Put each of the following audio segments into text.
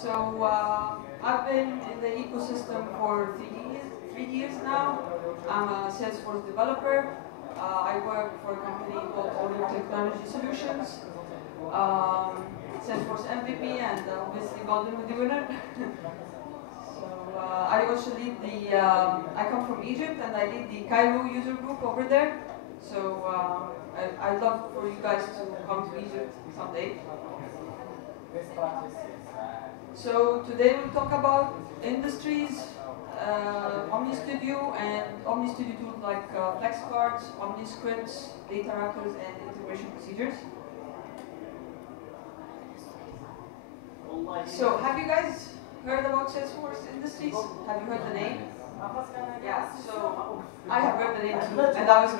So I've been in the ecosystem for 3 years now. I'm a Salesforce developer. I work for a company called Audio Technology Solutions. Salesforce MVP and obviously Golden Hoodie winner. So I also lead the, I come from Egypt and I lead the Cairo user group over there. So I'd love for you guys to come to Egypt someday. So today we'll talk about industries, OmniStudio and OmniStudio tools like Flexcards, Omniscripts, data Raptors, and integration procedures. So have you guys heard about Salesforce Industries? Have you heard the name? Yeah, so I have heard the name too, and I was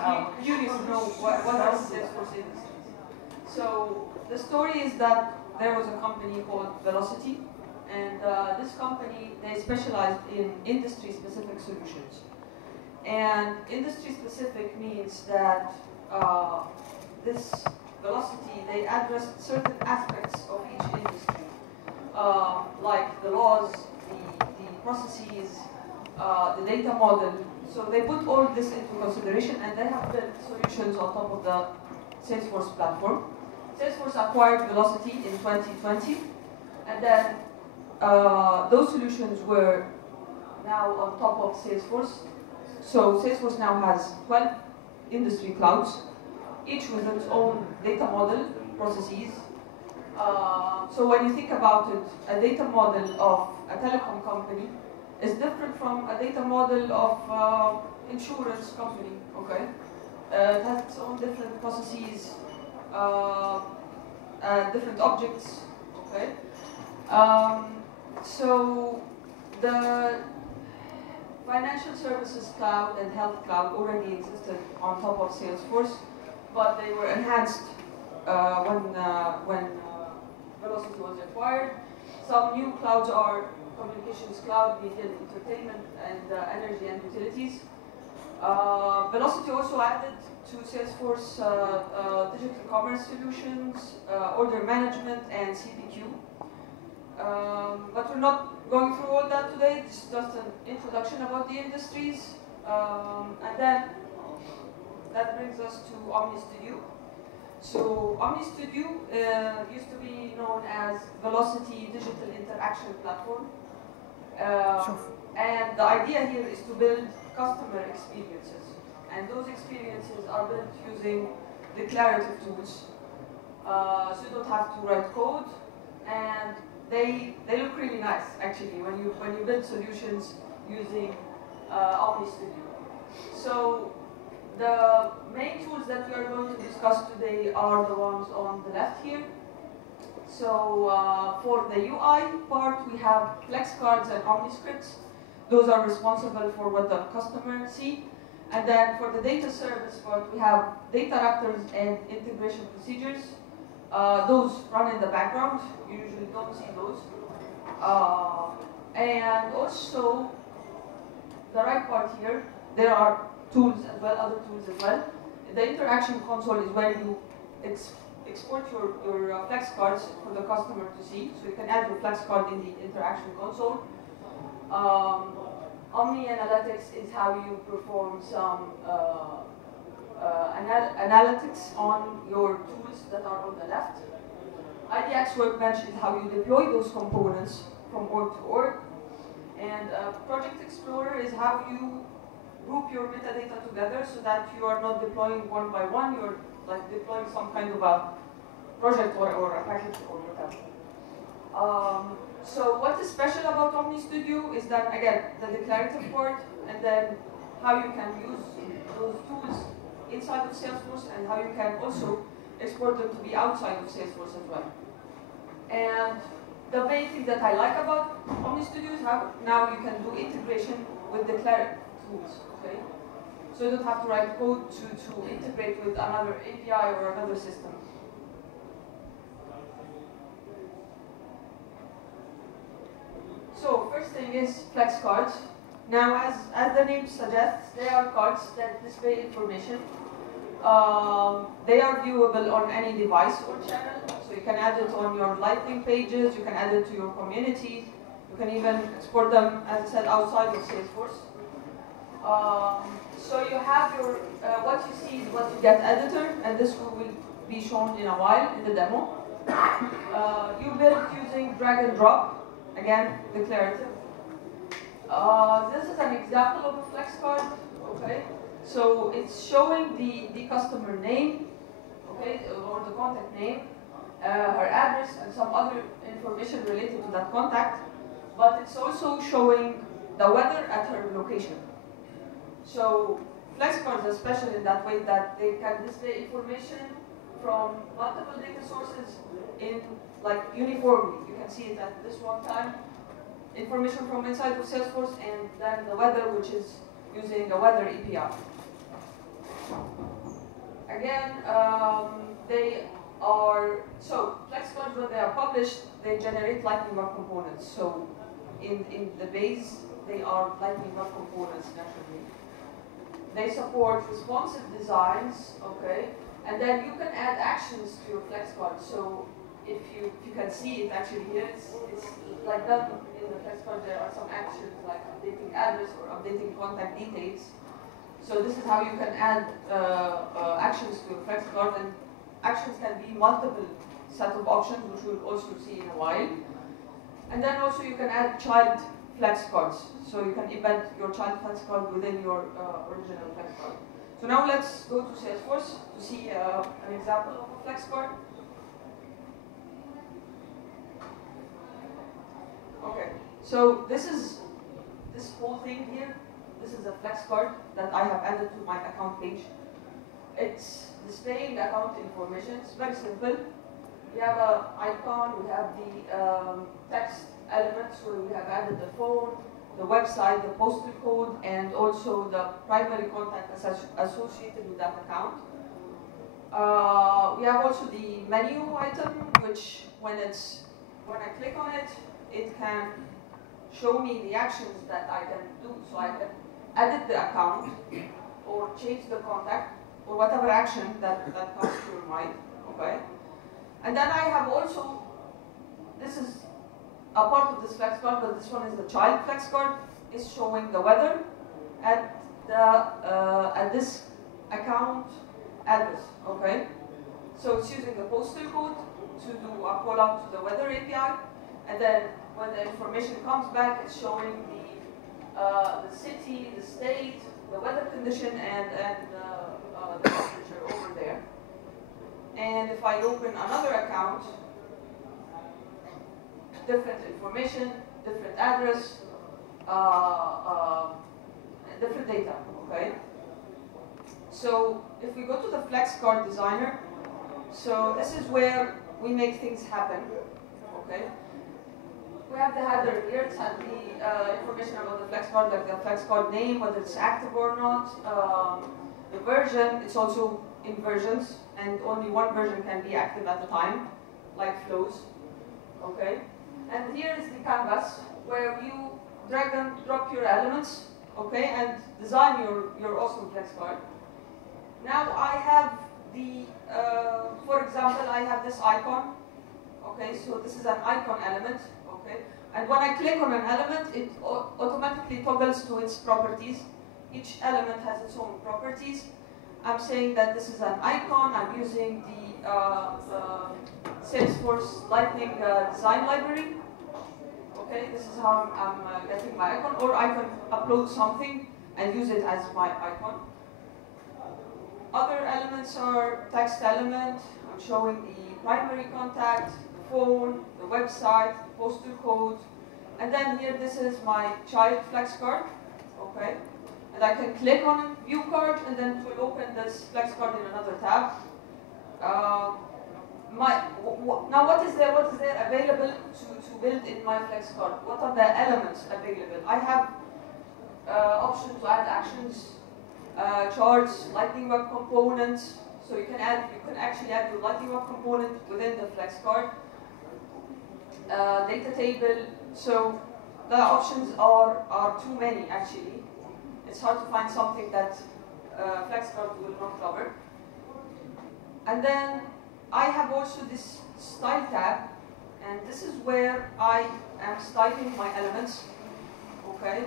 curious to know what is Salesforce Industries. So the story is that there was a company called Vlocity, and this company, they specialized in industry-specific solutions. And industry-specific means that this Vlocity, they addressed certain aspects of each industry, like the laws, the processes, the data model. So they put all this into consideration, and they have built solutions on top of the Salesforce platform. Salesforce acquired Vlocity in 2020, and then those solutions were now on top of Salesforce. So Salesforce now has 12 industry clouds, each with its own data model, processes. So when you think about it, a data model of a telecom company is different from a data model of insurance company, okay? It has its own different processes, different objects, okay? So the financial services cloud and health cloud already existed on top of Salesforce, but they were enhanced when Vlocity was acquired. Some new clouds are communications cloud, media and entertainment, and energy and utilities. Vlocity also added to Salesforce digital commerce solutions, order management, and CPQ. But we're not going through all that today. This is just an introduction about the industries. And then that brings us to OmniStudio. So OmniStudio used to be known as Vlocity Digital Interaction Platform. And the idea here is to build customer experiences. And those experiences are built using declarative tools. So you don't have to write code. And they look really nice, actually, when you build solutions using OmniStudio. So the main tools that we are going to discuss today are the ones on the left here. So for the UI part, we have Flexcards and Omniscripts. Those are responsible for what the customer sees. And then for the data service part, we have data Raptors and integration procedures. Those run in the background. You usually don't see those. And also, the right part here, there are tools as well, other tools as well. The interaction console is where you export your Flexcards for the customer to see. So you can add your Flexcard in the interaction console. Omni Analytics is how you perform some analytics on your tools that are on the left. IDX Workbench is how you deploy those components from org to org. And Project Explorer is how you group your metadata together so that you are not deploying one by one, you're like deploying some kind of a project or a package or whatever. So what is special about OmniStudio is that, again, the declarative part, and then how you can use those tools inside of Salesforce and how you can also export them to be outside of Salesforce as well. And the main thing that I like about OmniStudio is how now you can do integration with declarative tools, okay? So you don't have to write code to integrate with another API or another system. So first thing is Flexcards. Now, as the name suggests, they are cards that display information. They are viewable on any device or channel, so you can add it on your Lightning pages, you can add it to your community, you can even export them, as I said, outside of Salesforce. So you have your, what you see is what you get editor, and this will be shown in a while in the demo. You build using drag and drop, again, declarative. This is an example of a Flexcard, okay? So it's showing the customer name, okay, or the contact name, her address, and some other information related to that contact, but it's also showing the weather at her location. So Flexcards are special in that way that they can display information from multiple data sources in like uniformly. You can see it at this one time. Information from inside of Salesforce, and then the weather, which is using a weather API. Again, they are, so Flexcards, when they are published, they generate Lightning Web Components. So in the base, they are Lightning Web Components naturally. They support responsive designs, okay? And then you can add actions to your Flexcard. So if you can see it actually here, it's like done in the Flexcard. There are some actions like updating address or updating contact details. So this is how you can add actions to your Flexcard, and actions can be multiple set of options, which we'll also see in a while. And then also you can add child Flexcards. So you can embed your child Flexcard within your original Flexcard. So now let's go to Salesforce to see an example of a Flexcard. Okay, so this whole thing here. This is a Flexcard that I have added to my account page. It's displaying account information. It's very simple. We have an icon, we have the text elements where we have added the phone, the website, the postal code, and also the primary contact associated with that account. We have also the menu item, which when I click on it, it can show me the actions that I can do. So I can edit the account or change the contact or whatever action that comes to your mind, okay? And then I have also, this is a part of this Flexcard, but this one is the child Flexcard, is showing the weather at this account address, okay? So it's using the postal code to do a call out to the weather API, and then when the information comes back, it's showing the city, the state, the weather condition, and the temperature over there. And if I open another account, different information, different address, different data, okay? So if we go to the Flexcard Designer, so this is where we make things happen, okay? We have the header here. It's had the information about the Flexcard, like the Flexcard name, whether it's active or not. The version, it's also in versions, and only one version can be active at a time, like flows. Okay? And here is the canvas where you drag and drop your elements, okay, and design your awesome Flexcard. Now I have the, for example, I have this icon. Okay, so this is an icon element. Okay, and when I click on an element, it automatically toggles to its properties. Each element has its own properties. I'm saying that this is an icon. I'm using the Salesforce Lightning design library. Okay, this is how I'm getting my icon, or I can upload something and use it as my icon. Other elements are text element. I'm showing the primary contact, the phone, the website, the postal code, and then here this is my child Flexcard. Okay. And I can click on View Card, and then it will open this Flexcard in another tab. Now what is there available to build in my Flexcard? What are the elements available? I have option to add actions, charts, Lightning Web Components. So you can actually add your Lightning Web Component within the Flexcard. Data table. So the options are too many actually. It's hard to find something that Flexcard will not cover. And then I have also this style tab, and this is where I am styling my elements. Okay.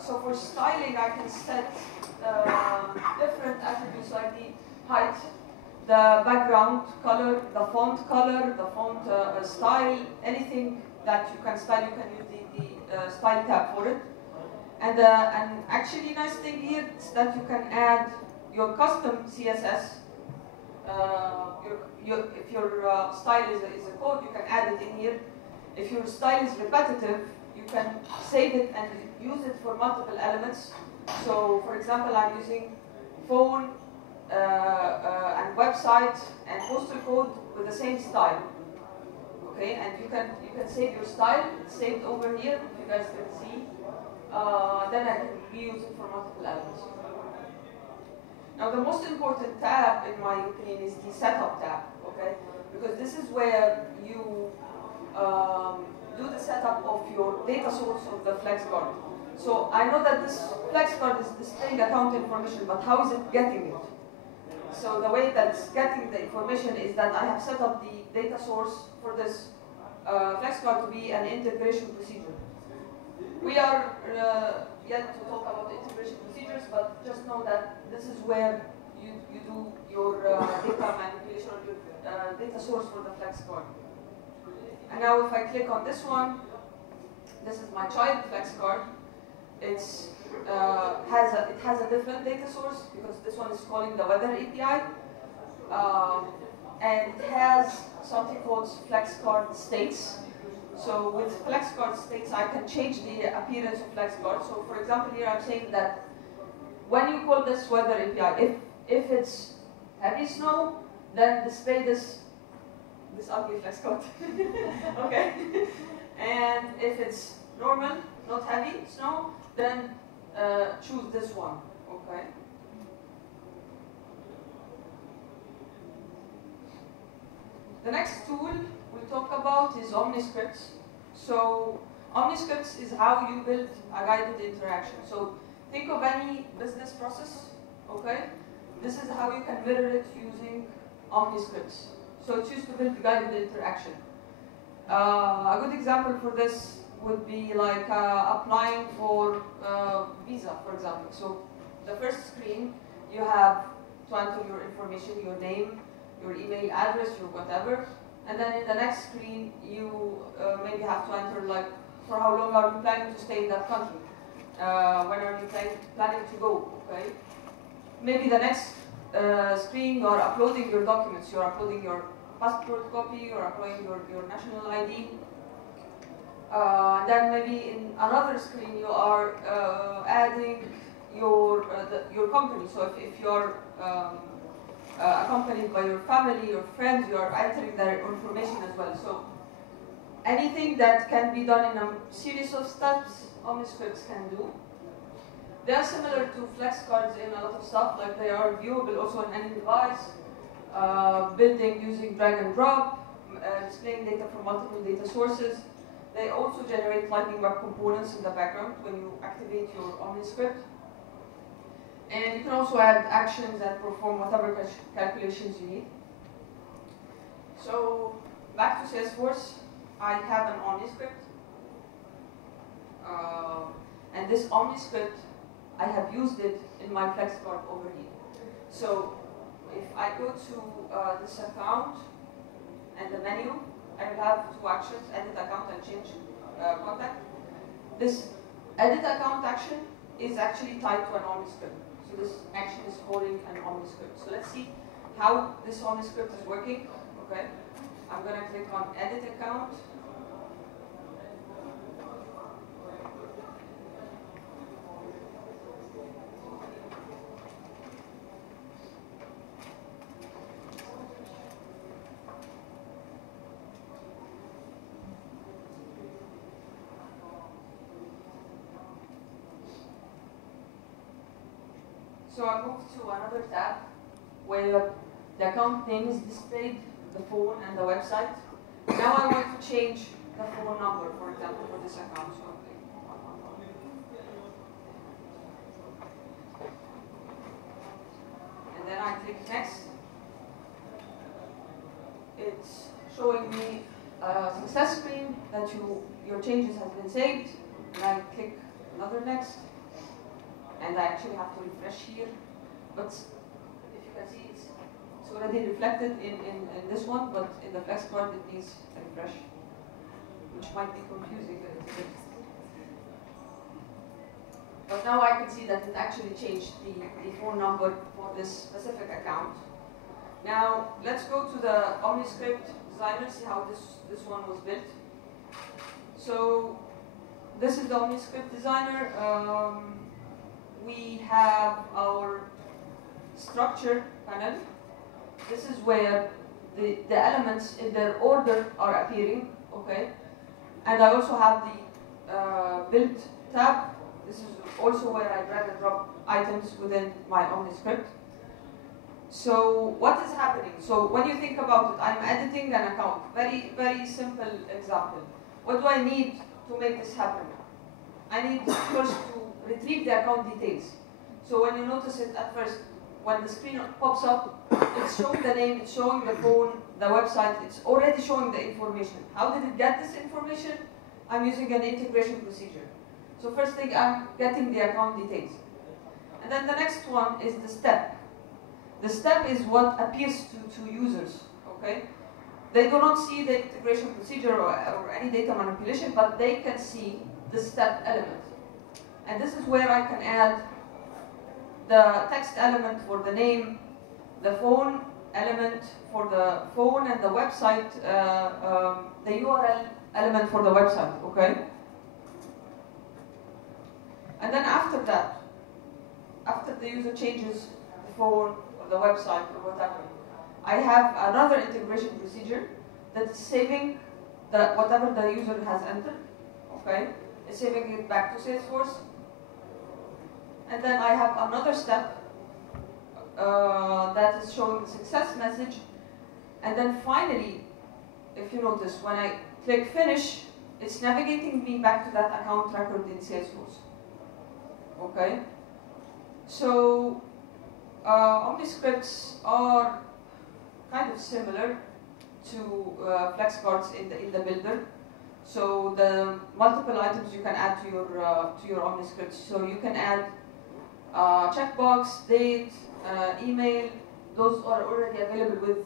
So for styling, I can set different attributes like the height, the background color, the font style, anything that you can style, you can use the style tab for it. And actually nice thing here is that you can add your custom CSS. If your style is a code, you can add it in here. If your style is repetitive, you can save it and use it for multiple elements. So, for example, I'm using phone and website and postal code with the same style. Okay, and you can save your style. It's saved over here. If you guys can see, then I can reuse it for multiple elements. Now, the most important tab, in my opinion, is the setup tab. Okay, because this is where you do the setup of your data source of the Flexcard. So I know that this Flexcard is displaying account information, but how is it getting it? So the way that it's getting the information is that I have set up the data source for this Flexcard to be an integration procedure. We are yet to talk about the integration procedures, but just know that this is where you do your data manipulation or your data source for the Flexcard. And now if I click on this one, this is my child Flexcard. It has a different data source because this one is calling the weather API. And it has something called Flexcard states. So with Flexcard states, I can change the appearance of Flexcard. So for example, here I'm saying that when you call this weather API, if it's heavy snow, then display this ugly Flexcard. Okay. And if it's normal, not heavy snow, then choose this one. Okay. The next tool we'll talk about is Omniscripts. So Omniscripts is how you build a guided interaction. So think of any business process. Okay. This is how you can mirror it using Omniscripts. So it's used to build guided interaction. A good example for this would be like applying for visa, for example. So the first screen, you have to enter your information, your name, your email address, your whatever. And then in the next screen, you maybe have to enter like, for how long are you planning to stay in that country? When are you planning to go, okay? Maybe the next screen, you are uploading your documents. You're uploading your passport copy, you're uploading your national ID. Then maybe in another screen you are adding your company. So if you're accompanied by your family, your friends, you are entering their information as well. So anything that can be done in a series of steps, Omniscripts can do. They are similar to Flexcards in a lot of stuff, like they are viewable also on any device. Building using drag and drop, displaying data from multiple data sources. They also generate Lightning Web components in the background when you activate your Omniscript. And you can also add actions and perform whatever calculations you need. So back to Salesforce, I have an Omniscript. And this Omniscript, I have used it in my Flexcard over here. So if I go to this account and the menu, I will have two actions, edit account and change contact. This edit account action is actually tied to an Omniscript. So this action is calling an Omniscript. So let's see how this Omniscript is working. Okay, I'm going to click on edit account. So I move to another tab where the account name is displayed, the phone and the website. Now I want to change the phone number, for example, for this account. So and then I click next, it's showing me a success screen that your changes have been saved, and I click another next, and I actually have to refresh here, but if you can see it's already reflected in this one, but in the Flexcard it needs a refresh, which might be confusing a little bit. But now I can see that it actually changed the phone number for this specific account. Now let's go to the Omniscript designer, see how this one was built. So this is the Omniscript designer. We have our structure panel. This is where the elements in their order are appearing, okay? And I also have the build tab. This is also where I drag and drop items within my Omniscript. So what is happening? So when you think about it, I'm editing an account. Very, very simple example. What do I need to make this happen? I need first to retrieve the account details. So when you notice it at first, when the screen pops up, it's showing the name, it's showing the phone, the website, it's already showing the information. How did it get this information? I'm using an integration procedure. So first thing, I'm getting the account details. And then the next one is the step. The step is what appears to users, okay? They do not see the integration procedure or any data manipulation, but they can see the step element. And this is where I can add the text element for the name, the phone element for the phone, and the website, the URL element for the website, okay? And then after that, after the user changes the phone or the website or whatever, I have another integration procedure that is saving whatever the user has entered, okay? It's saving it back to Salesforce. And then I have another step that is showing the success message. And then finally, if you notice, when I click finish, it's navigating me back to that account record in Salesforce. Okay? So, Omniscripts are kind of similar to Flexcards in the builder. So the multiple items you can add to your Omniscripts. So you can add checkbox, date, email. Those are already available with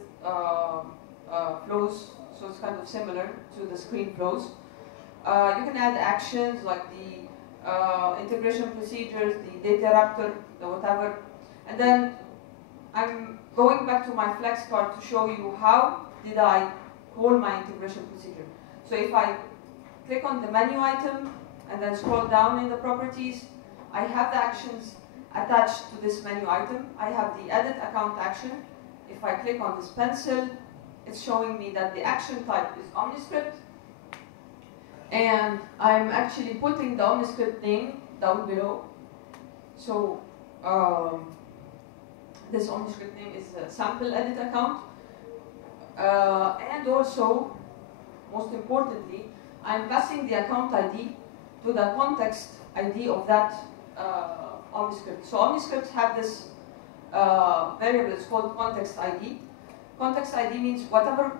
flows. So it's kind of similar to the screen flows. You can add actions like the integration procedures, the data raptor, the whatever. And then I'm going back to my Flexcard to show you how did I call my integration procedure. So if I click on the menu item and then scroll down in the properties, I have the actions attached to this menu item. I have the edit account action. If I click on this pencil, it's showing me that the action type is Omniscript. And I'm actually putting the Omniscript name down below. So this Omniscript name is a sample edit account. And also, most importantly, I'm passing the account ID to the context ID of that Omniscript. So Omniscripts have this variable, it's called context ID. Context ID means whatever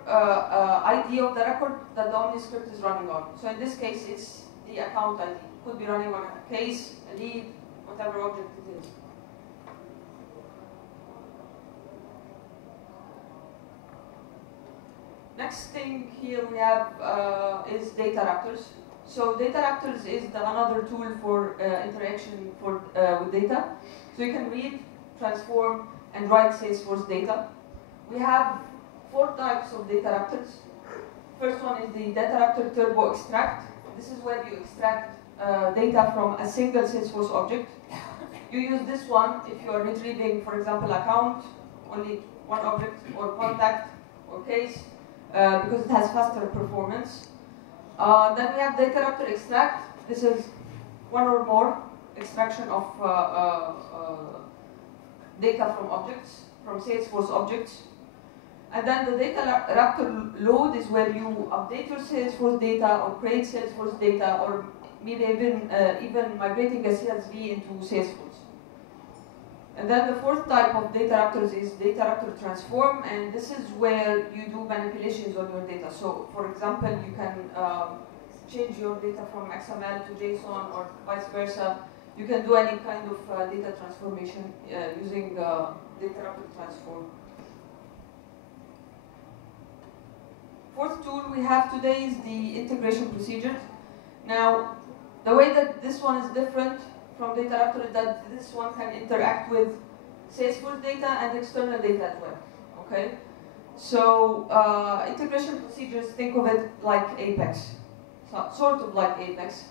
ID of the record that the Omniscript is running on. So in this case, it's the account ID. It could be running on a case, a lead, whatever object it is. Next thing here we have is data raptors. So data raptors is another tool for interaction with data. So you can read, transform, and write Salesforce data. We have 4 types of data raptors. First one is the data raptor turbo extract. This is where you extract data from a single Salesforce object. You use this one if you are retrieving, for example, account, only one object, or contact, or case, because it has faster performance. Then we have data raptor extract. This is one or more extraction of data from objects, from Salesforce objects. And then the data raptor load is where you update your Salesforce data or create Salesforce data, or maybe even migrating a CSV into Salesforce. And then the fourth type of data raptors is data raptor transform, and this is where you do manipulations on your data. So, for example, you can change your data from XML to JSON or vice versa. You can do any kind of data transformation using data raptor transform. Fourth tool we have today is the integration procedures. Now, the way that this one is different from data raptor is that this one can interact with Salesforce data and external data as well. Okay, so integration procedures, think of it like Apex, so, sort of like Apex.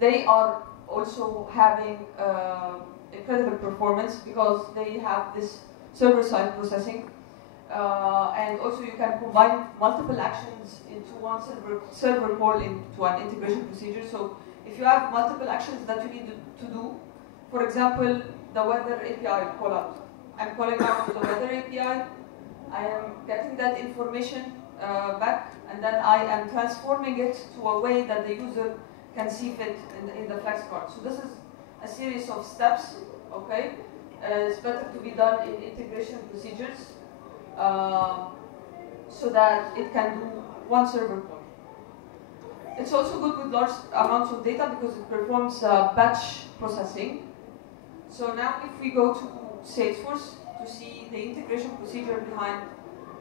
They are also having incredible performance because they have this server-side processing, and also you can combine multiple actions into one server call into an integration procedure. So if you have multiple actions that you need to do, for example, the weather API call out. I'm calling out the weather API. I am getting that information back, and then I am transforming it to a way that the user can see fit in the Flexcards. So this is a series of steps, okay? It's better to be done in integration procedures so that it can do one server call. It's also good with large amounts of data because it performs batch processing. So now if we go to Salesforce to see the integration procedure behind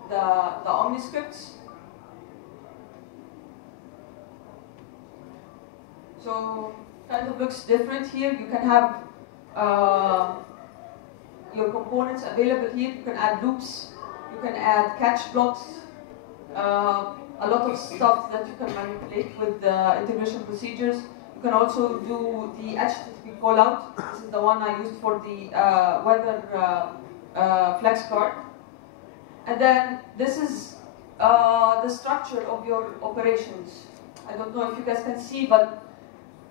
the Omniscripts. So kind of looks different here. You can have your components available here. You can add loops. You can add catch blocks. A lot of stuff that you can manipulate with the integration procedures. You can also do the HTTP callout. This is the one I used for the weather Flexcard. And then this is the structure of your operations. I don't know if you guys can see, but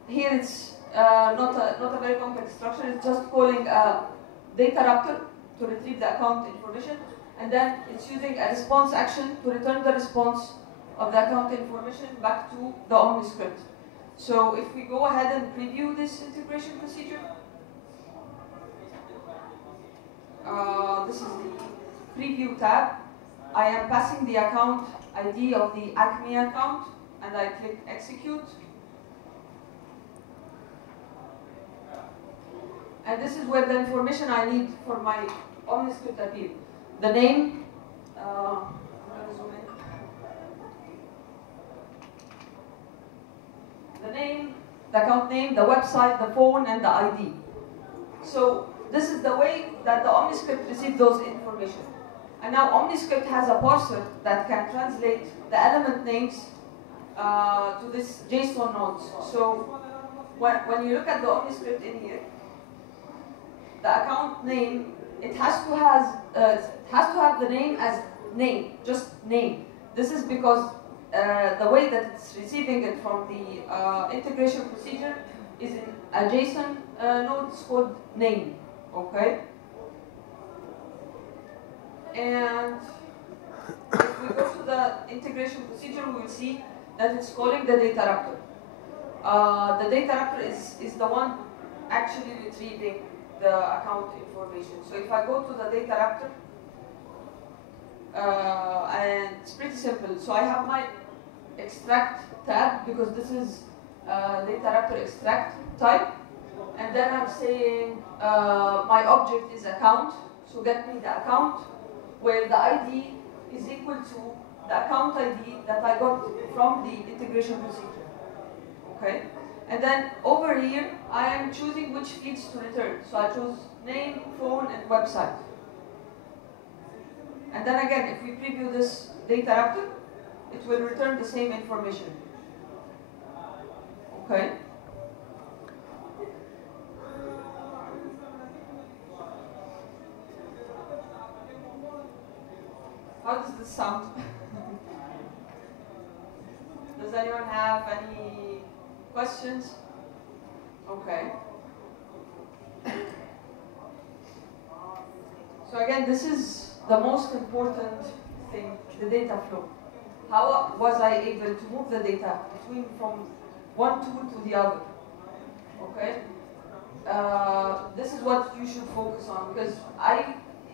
here it's not a very complex structure. It's just calling a data raptor to retrieve the account information, and then it's using a response action to return the response of the account information back to the Omniscript. So if we go ahead and preview this integration procedure, this is the preview tab. I am passing the account ID of the Acme account, and I click execute. And this is where the information I need for my Omniscript appear. The name, I'm going to zoom in. The name, the account name, the website, the phone, and the ID. So this is the way that the Omniscript receives those information. And now Omniscript has a parser that can translate the element names to this JSON nodes. So when you look at the Omniscript in here, the account name, it has to have the name as name, just name. This is because the way that it's receiving it from the integration procedure is in a JSON node. It's called name, okay? And if we go to the integration procedure, we will see that it's calling the data raptor. The data raptor is the one actually retrieving the account information. So if I go to the data raptor, and it's pretty simple. So I have my extract tab because this is data raptor extract type, and then I'm saying my object is account. So get me the account where the ID is equal to the account ID that I got from the integration procedure. Okay. And then over here, I am choosing which fields to return. So I choose name, phone, and website. And then again, if we preview this data raptor, it will return the same information. Okay. How does this sound? Does anyone have any questions? Okay. So again, this is the most important thing, the data flow. How was I able to move the data from one tool to the other? Okay. this is what you should focus on, because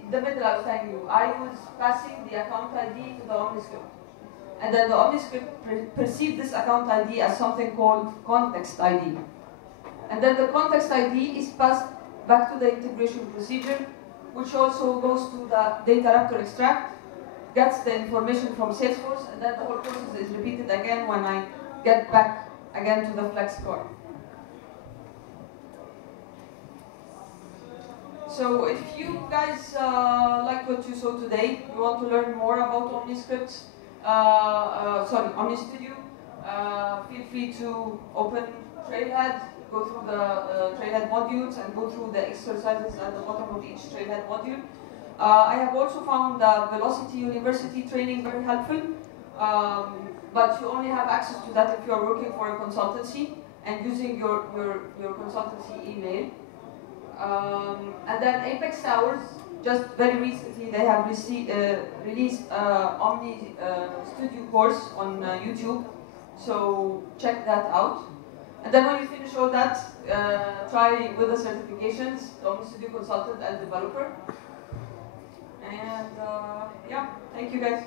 in the middle I was telling you, I was passing the account ID to the Omniscript. And then the Omniscript perceived this account ID as something called context ID. And then the context ID is passed back to the integration procedure, which also goes to the data Raptor extract, gets the information from Salesforce, and then the whole process is repeated again when I get back again to the Flexcard. So if you guys like what you saw today, you want to learn more about Omniscripts, OmniStudio, feel free to open Trailhead, go through the Trailhead modules and go through the exercises at the bottom of each Trailhead module. I have also found the Vlocity University training very helpful, but you only have access to that if you are working for a consultancy and using your consultancy email. And then Apex Hours, just very recently they have released OmniStudio course on YouTube, so check that out. And then when you finish all that, try with the certifications, OmniStudio Consultant and Developer. And yeah, thank you guys.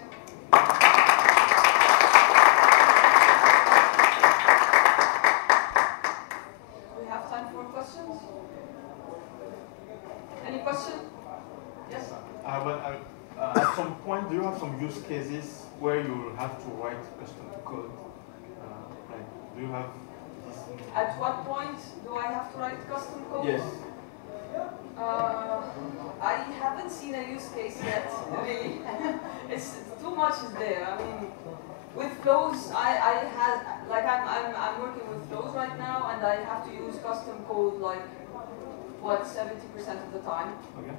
We have time for questions? Any question? Yes? At some point, do you have some use cases where you have to write custom code? Do you have this? At what point do I have to write custom code? Yes. I haven't seen a use case yet, really. It's too much is there. I mean, with flows, I'm working with flows right now, and I have to use custom code like, what, 70% of the time. Okay.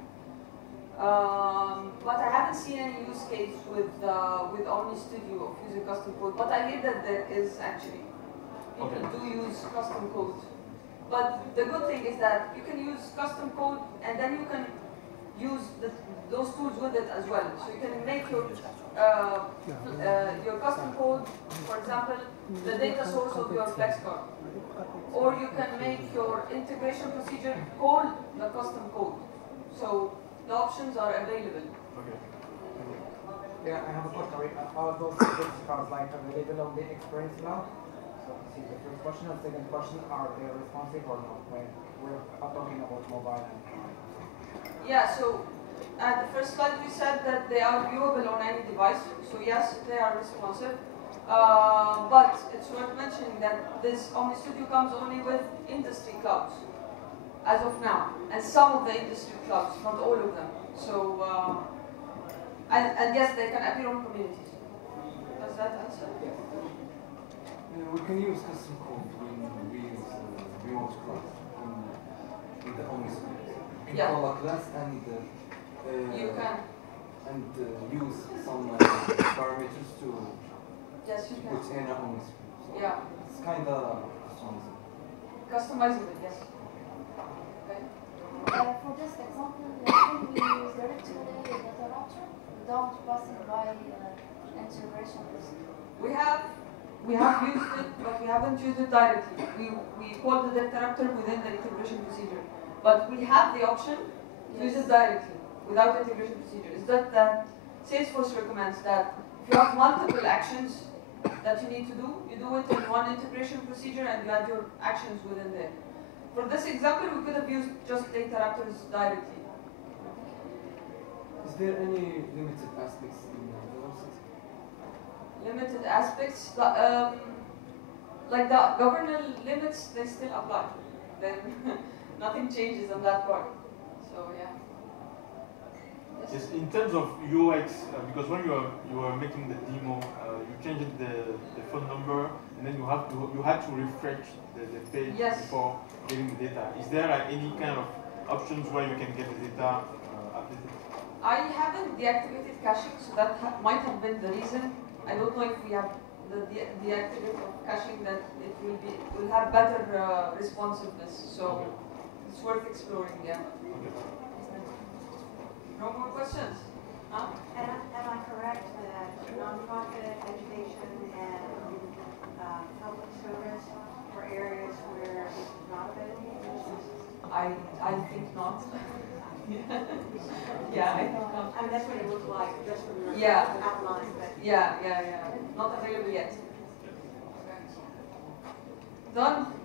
But I haven't seen any use case with OmniStudio of using custom code. But I hear that there is actually. People do use custom code. But the good thing is that you can use custom code and then you can use those tools with it as well. So you can make your custom code, for example, the data source of your Flexcard. Or you can make your integration procedure call the custom code. So the options are available. Okay. Yeah, I have a question. Are those Flexcards like available on the experience now? So this is the first question. And second question, are they responsive or not when we're talking about mobile and Yeah, so at the first slide we said that they are viewable on any device. So yes, they are responsive. But it's worth mentioning that this OmniStudio comes only with industry clouds as of now, and some of the industry clouds, not all of them. So, and yes, they can appear on communities. Does that answer? yes. We can use custom code when we use remote class in the Omniscripts. You can call a class and you can. And use some parameters to put in a Omniscript. So Yeah. it's kind of Customizable, yes. Okay. For this example, can we use directly the data Raptor without passing by integration procedure? We have used it, but we haven't used it directly. We call the data Raptor within the integration procedure. But we have the option to use it directly without integration procedure. It's that Salesforce recommends that if you have multiple actions that you need to do, you do it in one integration procedure and you add your actions within there. For this example, we could have used just data Raptors directly. Is there any limited aspects in Vlocity? Limited aspects, like the governance limits, they still apply. Then nothing changes on that part. So yeah. Yes, in terms of UX, because when you are making the demo, you changed the phone number, and then you had to refresh the page before getting the data. Is there like any kind of options where you can get the data updated? I haven't deactivated caching, so that might have been the reason. I don't know if we have the deactivate of caching that it will have better responsiveness. So it's worth exploring. Yeah. Okay. No more questions? Huh? Am I correct that nonprofit, education, and public service were areas where this was not available? I I mean, that's what it looked like just from the outline. But Yeah. Not available yet. Done?